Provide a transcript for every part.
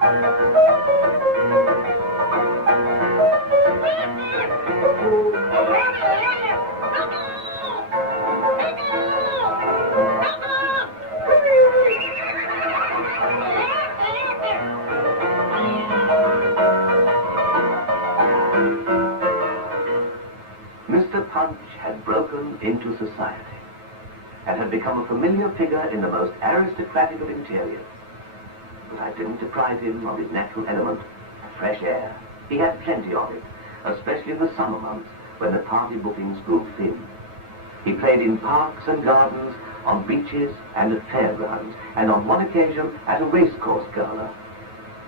Mr. Punch had broken into society and had become a familiar figure in the most aristocratic of interiors. But I didn't deprive him of his natural element, fresh air. He had plenty of it, especially in the summer months when the party bookings grew thin. He played in parks and gardens, on beaches and at fairgrounds, and on one occasion at a racecourse gala.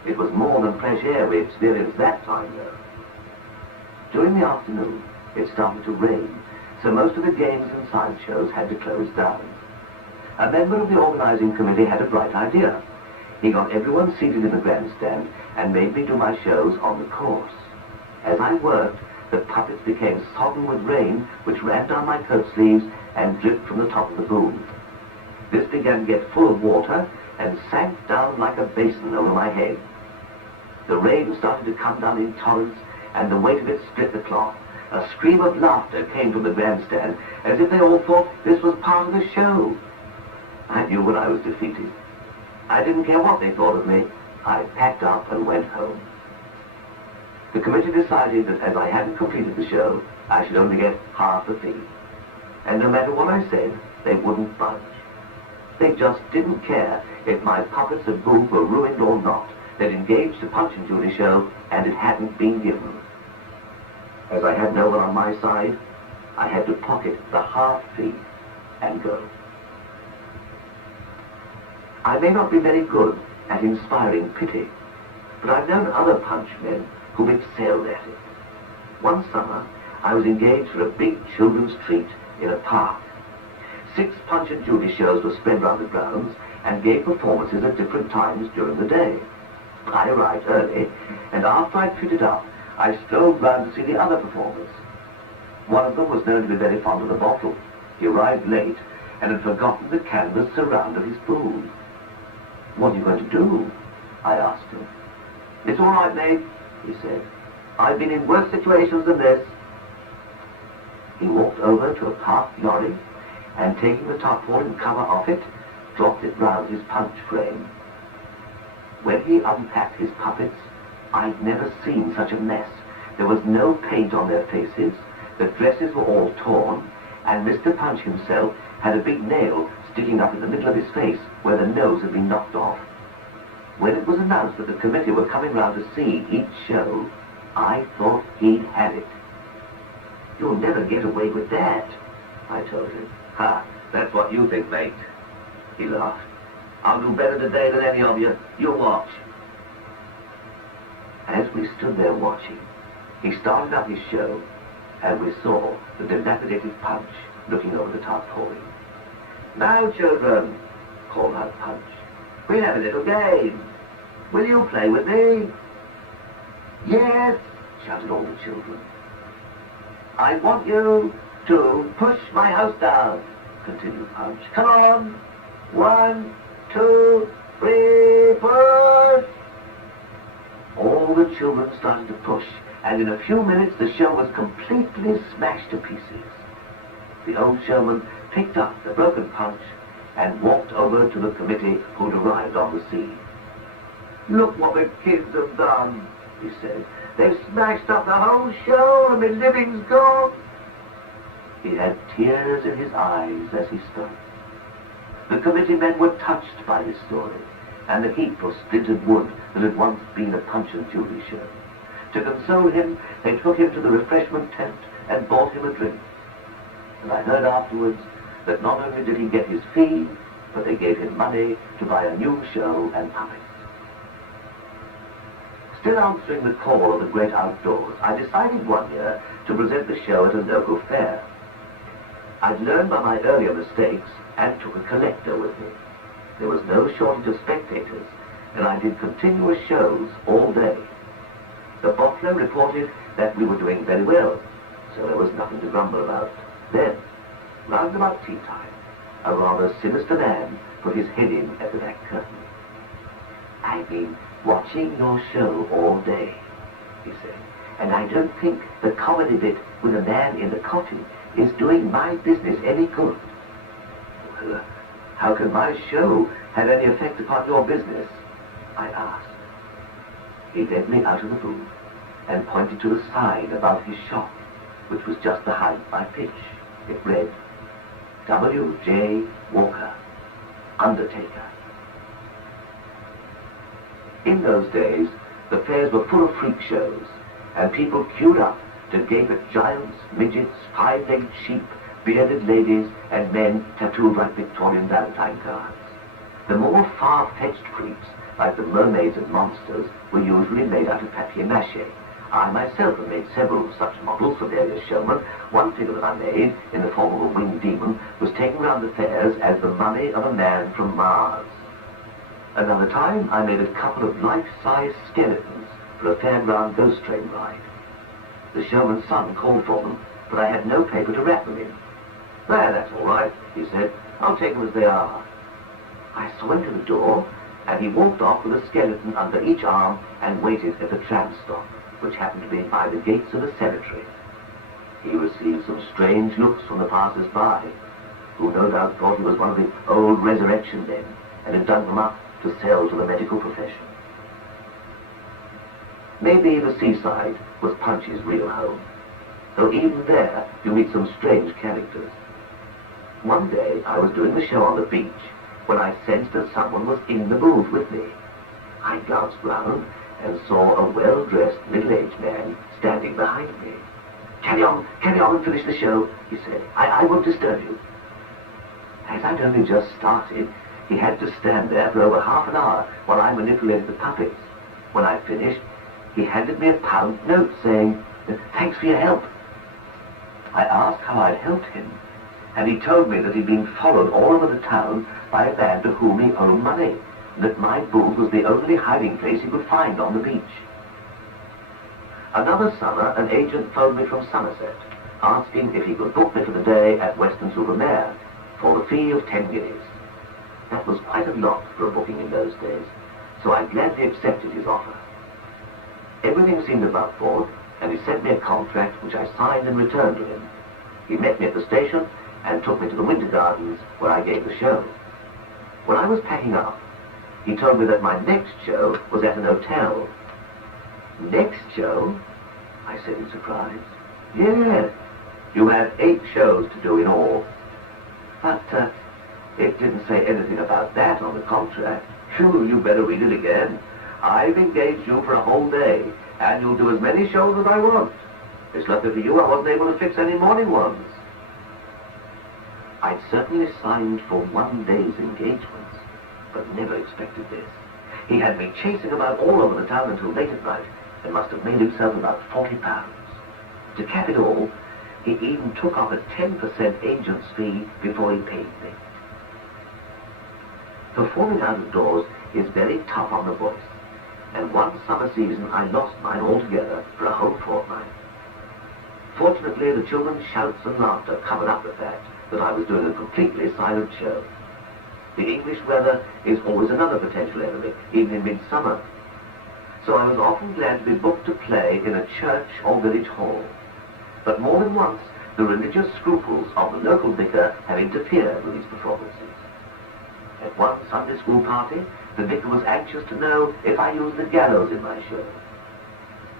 It was more than fresh air we experienced that time, though. During the afternoon, it started to rain, so most of the games and sideshows had to close down. A member of the organizing committee had a bright idea. He got everyone seated in the grandstand and made me do my shows on the course. As I worked, the puppets became sodden with rain, which ran down my coat sleeves and dripped from the top of the boom. This began to get full of water and sank down like a basin over my head. The rain started to come down in torrents, and the weight of it split the cloth. A scream of laughter came from the grandstand, as if they all thought this was part of the show. I knew when I was defeated. I didn't care what they thought of me. I packed up and went home. The committee decided that as I hadn't completed the show, I should only get half the fee. And no matter what I said, they wouldn't budge. They just didn't care if my puppets and booth were ruined or not. They'd engaged the Punch and Judy show, and it hadn't been given. As I had no one on my side, I had to pocket the half fee and go. I may not be very good at inspiring pity, but I've known other Punch men who've excelled at it. One summer, I was engaged for a big children's treat in a park. 6 Punch and Judy shows were spread round the grounds and gave performances at different times during the day. I arrived early, and after I'd fitted up, I strolled round to see the other performers. One of them was known to be very fond of the bottle. He arrived late and had forgotten the canvas surround of his booth. "What are you going to do?" I asked him. "It's all right, mate," he said. "I've been in worse situations than this." He walked over to a parked lorry and, taking the tarpaulin cover off it, dropped it round his Punch frame. When he unpacked his puppets, I'd never seen such a mess. There was no paint on their faces, the dresses were all torn, and Mr. Punch himself had a big nail sticking up in the middle of his face where the nose had been knocked off. When it was announced that the committee were coming round to see each show, I thought he'd had it. "You'll never get away with that," I told him. "Ha, that's what you think, mate." He laughed. "I'll do better today than any of you. You watch." As we stood there watching, he started up his show, and we saw the dilapidated Punch looking over the tarpaulin. "Now, children," called out Punch, "we'll have a little game. Will you play with me?" "Yes," shouted all the children. "I want you to push my house down," continued Punch. "Come on. 1, 2, 3, push!" All the children started to push, and in a few minutes the show was completely smashed to pieces. The old showman picked up the broken Punch and walked over to the committee who'd arrived on the scene. "Look what the kids have done," he said. "They've smashed up the whole show and my living's gone." He had tears in his eyes as he spoke. The committee men were touched by his story and the heap of splintered wood that had once been a Punch and Judy show. To console him, they took him to the refreshment tent and bought him a drink. And I heard afterwards that not only did he get his fee, but they gave him money to buy a new show and puppets. Still answering the call of the great outdoors, I decided one year to present the show at a local fair. I'd learned by my earlier mistakes and took a collector with me. There was no shortage of spectators, and I did continuous shows all day. The bottler reported that we were doing very well, so there was nothing to grumble about. Then, round about tea time, a rather sinister man put his head in at the back curtain. "I've been watching your show all day, he said. And I don't think the comedy bit with a man in the coffin is doing my business any good. Well, how can my show have any effect upon your business? I asked. He led me out of the booth and pointed to the sign above his shop, which was just behind my pitch. It read, W.J. Walker, Undertaker. In those days, the fairs were full of freak shows, and people queued up to gape at giants, midgets, five-legged sheep, bearded ladies, and men tattooed like Victorian Valentine cards. The more far-fetched freaks, like the mermaids and monsters, were usually made out of papier-mâché. I myself have made several such models for various showmen. One figure that I made, in the form of a winged demon, was taken round the fairs as the mummy of a man from Mars. Another time, I made a couple of life-size skeletons for a fairground ghost train ride. The showman's son called for them, but I had no paper to wrap them in. "There, that's all right," he said. "I'll take them as they are." I saw him to the door, and he walked off with a skeleton under each arm and waited at the tram stop, which happened to be by the gates of a cemetery. He received some strange looks from the passers-by, who no doubt thought he was one of the old resurrection men and had done them up to sell to the medical profession. Maybe the seaside was Punch's real home, though even there you meet some strange characters. One day I was doing the show on the beach when I sensed that someone was in the booth with me. I glanced round and saw a well-dressed, middle-aged man standing behind me. Carry on and finish the show," he said. I won't disturb you." As I'd only just started, he had to stand there for over half an hour while I manipulated the puppets. When I finished, he handed me a pound note saying, "Thanks for your help." I asked how I'd helped him, and he told me that he'd been followed all over the town by a man to whom he owed money, and that my booth was the only hiding place he could find on the beach. Another summer, an agent phoned me from Somerset, asking if he could book me for the day at Weston-super-Mare for the fee of 10 guineas. That was quite a lot for a booking in those days, so I gladly accepted his offer. Everything seemed above board, and he sent me a contract which I signed and returned to him. He met me at the station and took me to the Winter Gardens, where I gave the show. When I was packing up, he told me that my next show was at an hotel. "Next show?" I said in surprise. "Yes, you have 8 shows to do in all." But it didn't say anything about that on the contract. "Phew, you better read it again. I've engaged you for a whole day, and you'll do as many shows as I want. It's lucky for you I wasn't able to fix any morning ones." I'd certainly signed for one day's engagements, but never expected this. He had me chasing about all over the town until late at night, and must have made himself about £40. To cap it all, he even took off a 10% agent's fee before he paid me. Performing out of doors is very tough on the voice, and one summer season I lost mine altogether for a whole fortnight. Fortunately, the children's shouts and laughter covered up the fact that I was doing a completely silent show. The English weather is always another potential enemy, even in midsummer. So I was often glad to be booked to play in a church or village hall. But more than once, the religious scruples of the local vicar have interfered with these performances. At one Sunday school party, the vicar was anxious to know if I used the gallows in my show.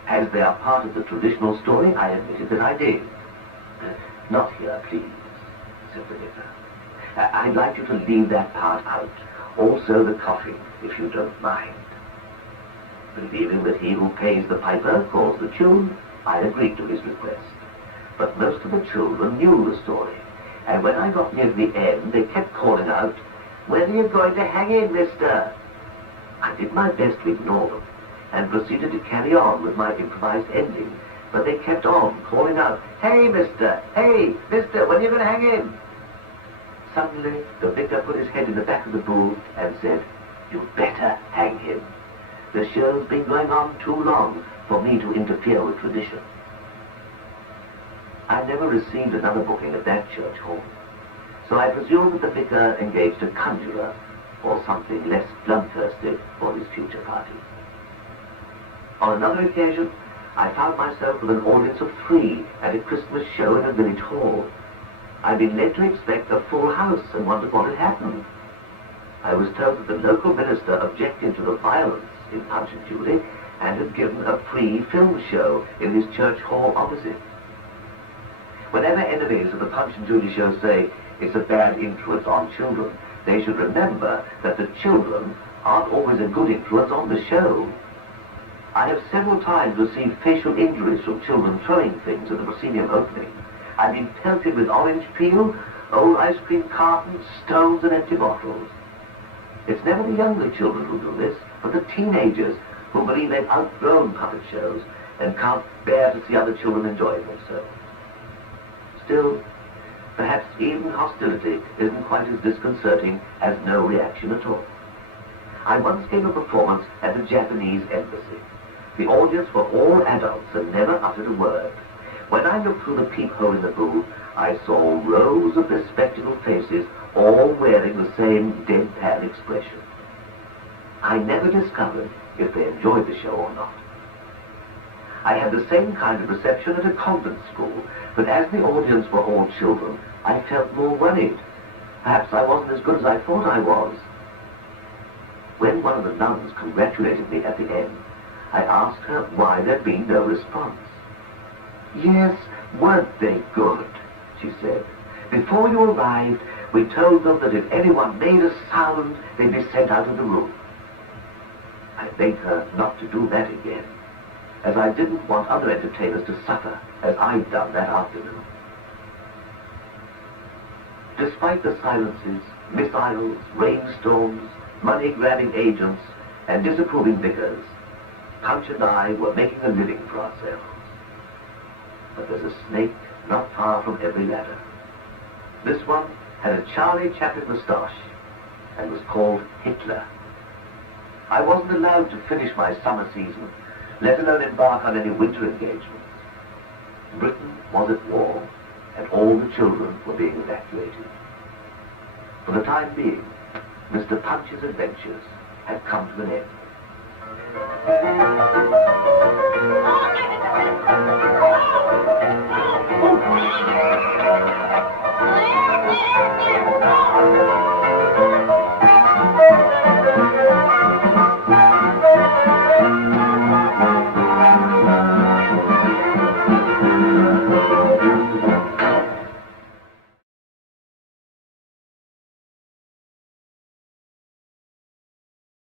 As they are part of the traditional story, I admitted that I did. "Not here, please," said the vicar. "I'd like you to leave that part out. Also the coughing, if you don't mind." Believing that he who pays the piper calls the tune, I agreed to his request. But most of the children knew the story, and when I got near the end, they kept calling out, "When are you going to hang in, mister?" I did my best to ignore them, and proceeded to carry on with my improvised ending, but they kept on calling out, "Hey, mister! Hey, mister, when are you going to hang in?" Suddenly, the vicar put his head in the back of the booth and said, "You'd better hang him. The show's been going on too long for me to interfere with tradition." I never received another booking at that church hall, so I presume that the vicar engaged a conjurer or something less bloodthirsty for his future parties. On another occasion, I found myself with an audience of 3 at a Christmas show in a village hall. I'd been led to expect a full house and wondered what had happened. I was told that the local minister objected to the violence in Punch and Judy and had given a free film show in his church hall opposite. Whenever enemies of the Punch and Judy show say it's a bad influence on children, they should remember that the children aren't always a good influence on the show. I have several times received facial injuries from children throwing things at the proscenium opening. I've been pelted with orange peel, old ice cream cartons, stones and empty bottles. It's never the younger children who do this, but the teenagers who believe they've outgrown puppet shows and can't bear to see other children enjoying themselves. Still, perhaps even hostility isn't quite as disconcerting as no reaction at all. I once gave a performance at the Japanese embassy. The audience were all adults and never uttered a word. When I looked through the peephole in the booth, I saw rows of bespectacled faces, all wearing the same deadpan expression. I never discovered if they enjoyed the show or not. I had the same kind of reception at a convent school, but as the audience were all children, I felt more worried. Perhaps I wasn't as good as I thought I was. When one of the nuns congratulated me at the end, I asked her why there'd been no response. "Yes, weren't they good?" she said. "Before you arrived, we told them that if anyone made a sound, they'd be sent out of the room." I begged her not to do that again, as I didn't want other entertainers to suffer as I'd done that afternoon. Despite the silences, missiles, rainstorms, money-grabbing agents, and disapproving vicars, Punch and I were making a living for ourselves. But there's a snake not far from every ladder. This one had a Charlie Chaplin moustache and was called Hitler. I wasn't allowed to finish my summer season, let alone embark on any winter engagements. Britain was at war, and all the children were being evacuated. For the time being, Mr. Punch's adventures had come to an end.